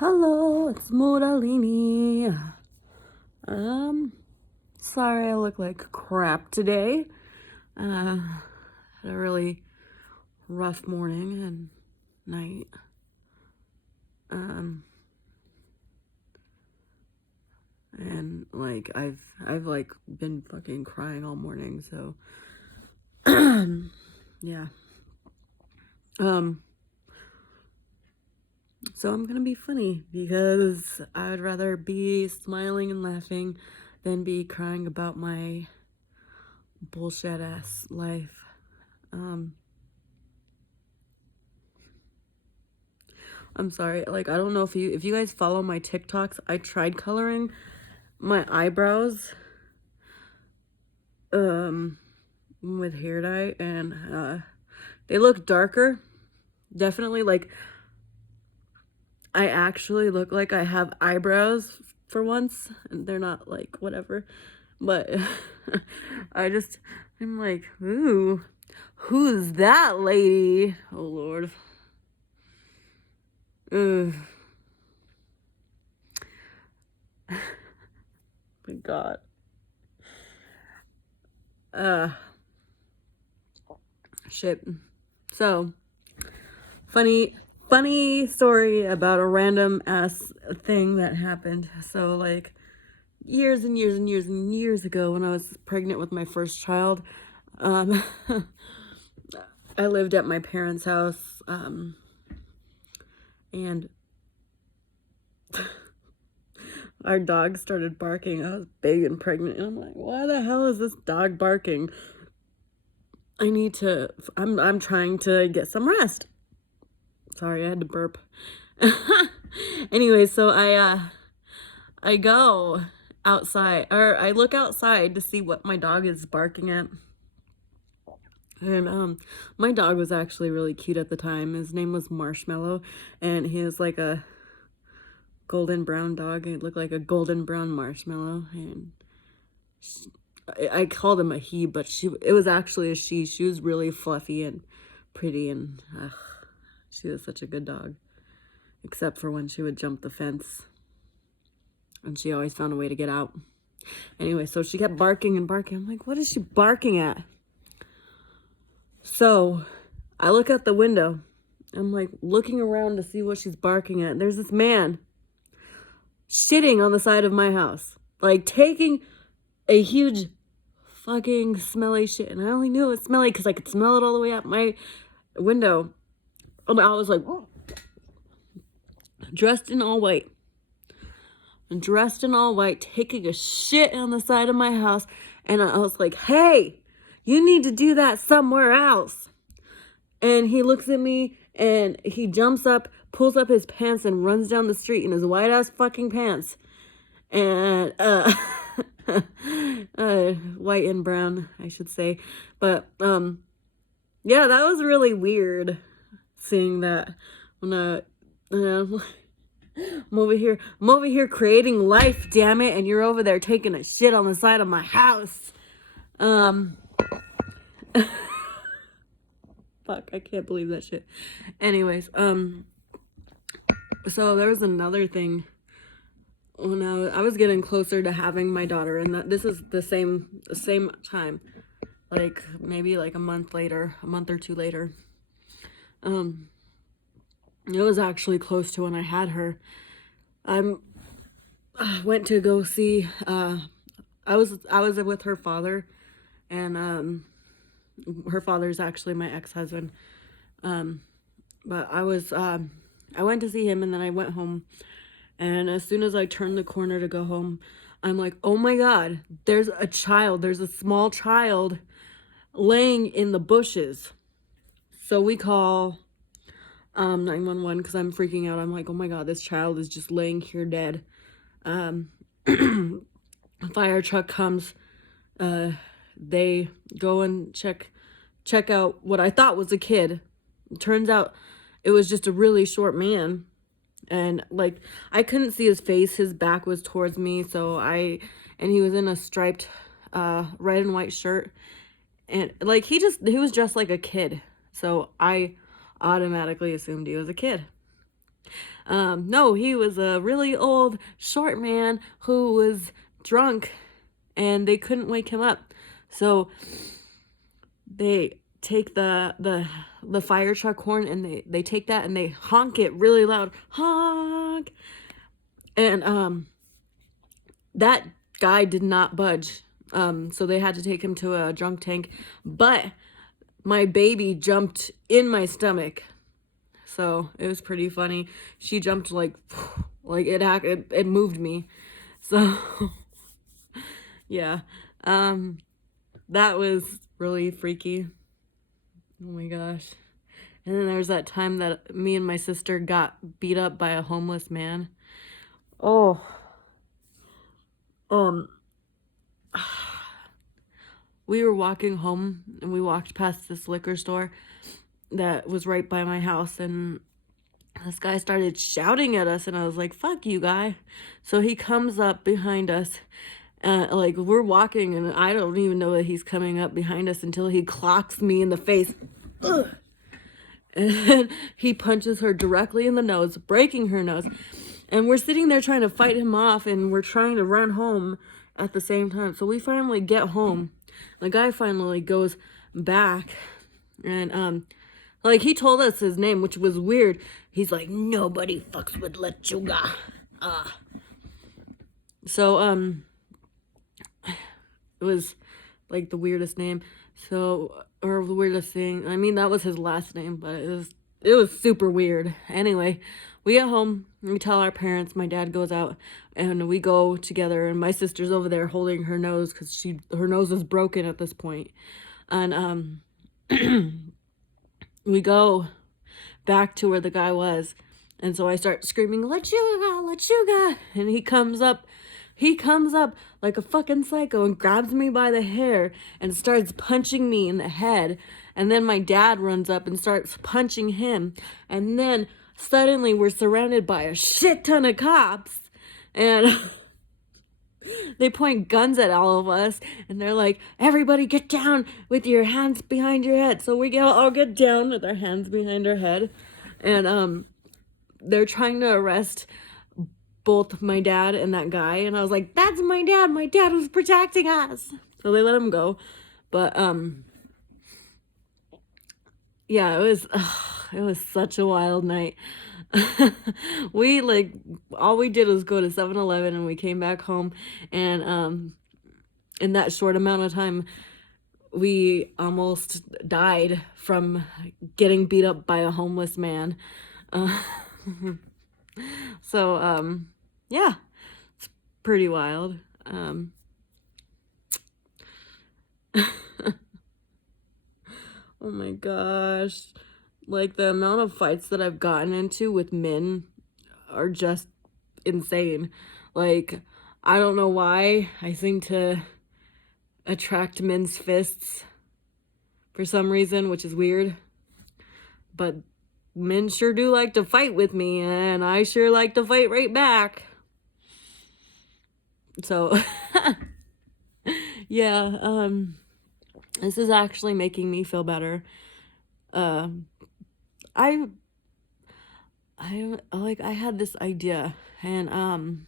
Hello, it's Moodalini. Sorry I look like crap today. Had a really rough morning and night. And like I've like been fucking crying all morning, so yeah. So I'm gonna be funny because I would rather be smiling and laughing than be crying about my bullshit ass life. I'm sorry, like I don't know if you guys follow my TikToks. I tried coloring my eyebrows with hair dye, and they look darker. Definitely, like I actually look like I have eyebrows for once, and they're not like whatever. But I'm like, ooh, who's that lady? Oh Lord. Ugh. My God. Shit. So, funny story about a random ass thing that happened. So, like, years and years and years and years ago, when I was pregnant with my first child, I lived at my parents' house, and our dog started barking. I was big and pregnant, and I'm like, why the hell is this dog barking? I'm trying to get some rest. Sorry, I had to burp. Anyway, so I go outside, or I look outside to see what my dog is barking at. And my dog was actually really cute at the time. His name was Marshmallow, and he was like a golden brown dog. He looked like a golden brown marshmallow, and I called him a he, but it was actually a she. She was really fluffy and pretty, and she was such a good dog. Except for when she would jump the fence, and she always found a way to get out. Anyway, so she kept barking and barking. I'm like, what is she barking at? So I look out the window. I'm like looking around to see what she's barking at. There's this man shitting on the side of my house, like taking a huge fucking smelly shit. And I only knew it was smelly because I could smell it all the way out my window. I was like, dressed in all white, taking a shit on the side of my house. And I was like, hey, you need to do that somewhere else. And he looks at me and he jumps up, pulls up his pants, and runs down the street in his white ass fucking pants. And white and brown, I should say. But yeah, that was really weird seeing that. When I'm over here creating life, damn it, and you're over there taking a shit on the side of my house. Fuck, I can't believe that shit. Anyways, so there was another thing when I was getting closer to having my daughter, and this is the same time, like maybe like a month or two later. It was actually close to when I had her. I went to go see. I was with her father, and her father's actually my ex-husband. But I went to see him, and then I went home. And as soon as I turned the corner to go home, I'm like, oh my God, there's a small child laying in the bushes. So we call 911 because I'm freaking out. I'm like, oh my God, this child is just laying here dead. A fire truck comes. They go and check out what I thought was a kid. It turns out it was just a really short man. And like I couldn't see his face. His back was towards me, and he was in a striped red and white shirt. And like he was dressed like a kid. So I automatically assumed he was a kid. No, he was a really old, short man who was drunk and they couldn't wake him up. So they take the fire truck horn and they take that and they honk it really loud. Honk! And that guy did not budge. So they had to take him to a drunk tank. But my baby jumped in my stomach. So it was pretty funny. She jumped like it moved me. So yeah. That was really freaky. Oh my gosh. And then there was that time that me and my sister got beat up by a homeless man. Oh. We were walking home and we walked past this liquor store that was right by my house, and this guy started shouting at us and I was like, fuck you, guy. So he comes up behind us, like we're walking and I don't even know that he's coming up behind us until he clocks me in the face. Ugh. And he punches her directly in the nose, breaking her nose. And we're sitting there trying to fight him off and we're trying to run home at the same time. So we finally get home. The guy finally goes back and like he told us his name, which was weird. He's like, nobody fucks with lechuga. So it was like the weirdest name. So, or the weirdest thing. I mean, that was his last name, but it was super weird. Anyway, we get home, we tell our parents, my dad goes out, and we go together, and my sister's over there holding her nose, because her nose is broken at this point. And, we go back to where the guy was, and so I start screaming, lechuga, lechuga, and he comes up like a fucking psycho and grabs me by the hair and starts punching me in the head. And then my dad runs up and starts punching him. And then suddenly we're surrounded by a shit ton of cops. And they point guns at all of us. And they're like, everybody get down with your hands behind your head. So we all get down with our hands behind our head. And they're trying to arrest both my dad and that guy, and I was like, that's my dad was protecting us. So they let him go. But yeah, it was such a wild night. We all we did was go to 7-Eleven and we came back home, and in that short amount of time we almost died from getting beat up by a homeless man. So, yeah, it's pretty wild. Oh my gosh. Like, the amount of fights that I've gotten into with men are just insane. Like, I don't know why I seem to attract men's fists for some reason, which is weird. But men sure do like to fight with me, and I sure like to fight right back. So, yeah, this is actually making me feel better. I had this idea, and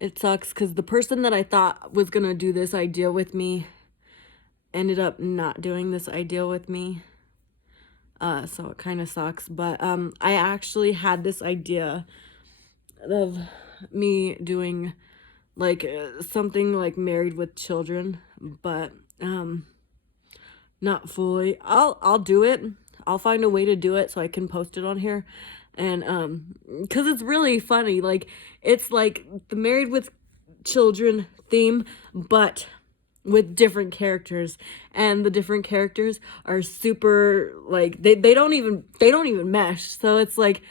it sucks because the person that I thought was gonna do this idea with me ended up not doing this idea with me. So it kind of sucks, but I actually had this idea of me doing like something like Married with Children, but not fully. I'll do it. I'll find a way to do it so I can post it on here. And because it's really funny. Like, it's like the Married with Children theme, but with different characters, and the different characters are super, like, they don't even mesh. So it's like,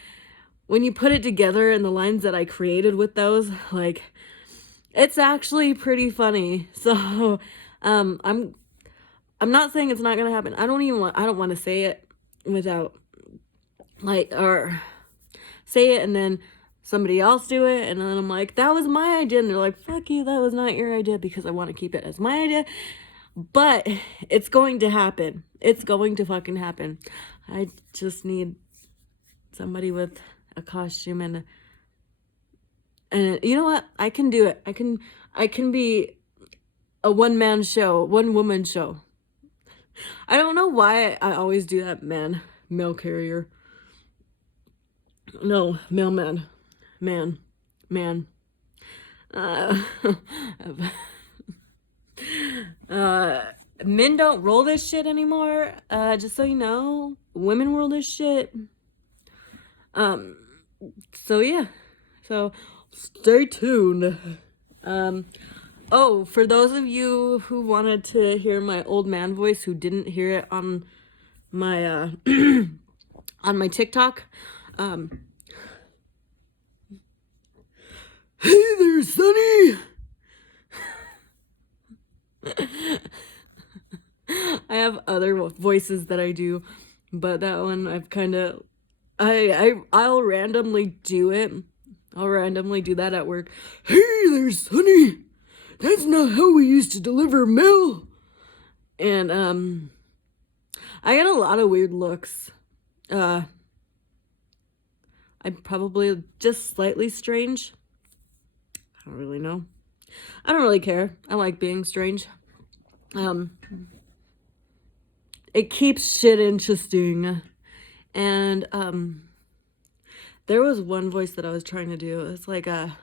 when you put it together and the lines that I created with those, like, it's actually pretty funny. So I'm not saying it's not gonna happen. I don't want to say it without, like, or say it and then somebody else do it, and then I'm like, that was my idea, and they're like, fuck you, that was not your idea, because I want to keep it as my idea. But it's going to happen. It's going to fucking happen. I just need somebody with a costume and you know what? I can do it. I can be a one-man show, one-woman show. I don't know why I always do that, male carrier. No, mailman. Man. Uh, Men don't roll this shit anymore. Just so you know, women roll this shit. So yeah. So stay tuned. Oh, for those of you who wanted to hear my old man voice who didn't hear it on my on my TikTok, hey there, Sonny. I have other voices that I do, but that one I've kind of I'll randomly do it. I'll randomly do that at work. Hey there, Sonny. That's not how we used to deliver mail. And I get a lot of weird looks. I'm probably just slightly strange. I don't really know. I don't really care. I like being strange. It keeps shit interesting. And there was one voice that I was trying to do. It's like a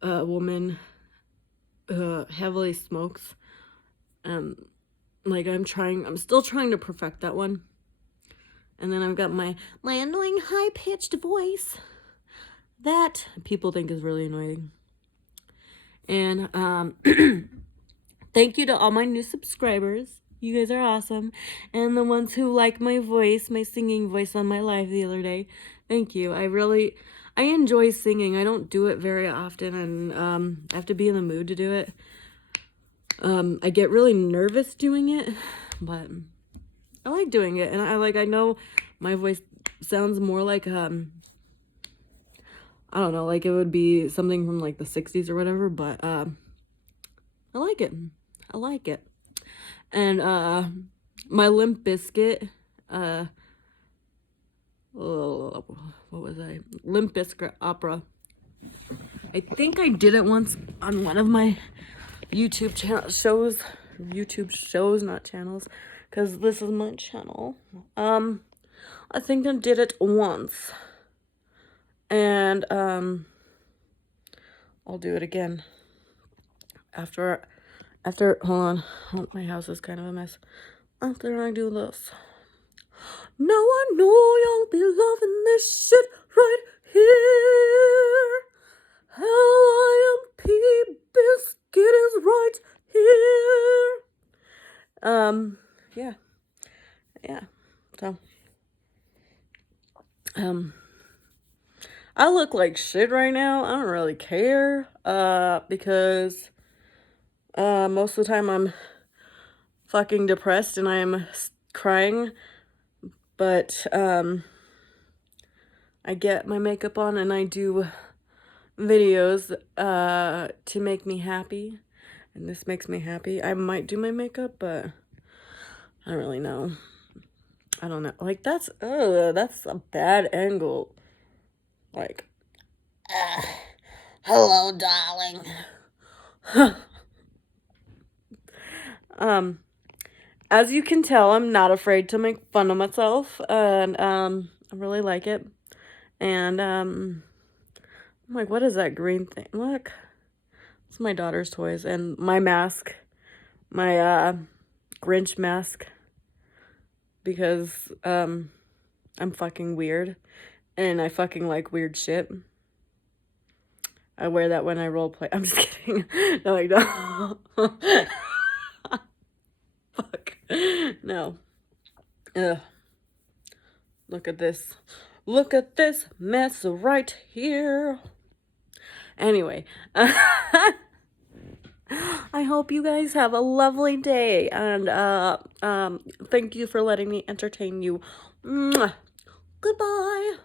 woman heavily smokes. Like I'm still trying to perfect that one. And then I've got my annoying high-pitched voice that people think is really annoying. And thank you to all my new subscribers. You guys are awesome. And the ones who like my voice, my singing voice on my live the other day. Thank you. I enjoy singing. I don't do it very often, and I have to be in the mood to do it. I get really nervous doing it, but I like doing it. And I know my voice sounds more like, I don't know, like it would be something from like the 60s or whatever, but I like it. I like it. And my Limp Bizkit, what was I? Limp Bizkit opera. I think I did it once on one of my YouTube shows, not channels, because this is my channel. I think I did it once, and I'll do it again after. Hold on, oh, my house is kind of a mess. After I do this. Now I know you'll be loving this shit right here. L-I-M-P Biscuit is right here. Yeah. So, I look like shit right now. I don't really care, because most of the time I'm fucking depressed and I am crying, but I get my makeup on and I do videos to make me happy, and this makes me happy. I might do my makeup, but I don't really know. I don't know. Like that's a bad angle. Like, hello, darling. As you can tell, I'm not afraid to make fun of myself, and I really like it. And I'm like, what is that green thing? Look, it's my daughter's toys and my mask, my Grinch mask, because I'm fucking weird, and I fucking like weird shit. I wear that when I role play. I'm just kidding. No, I don't. Fuck. No. Ugh. Look at this. Look at this mess right here. Anyway. I hope you guys have a lovely day. And thank you for letting me entertain you. Mwah. Goodbye.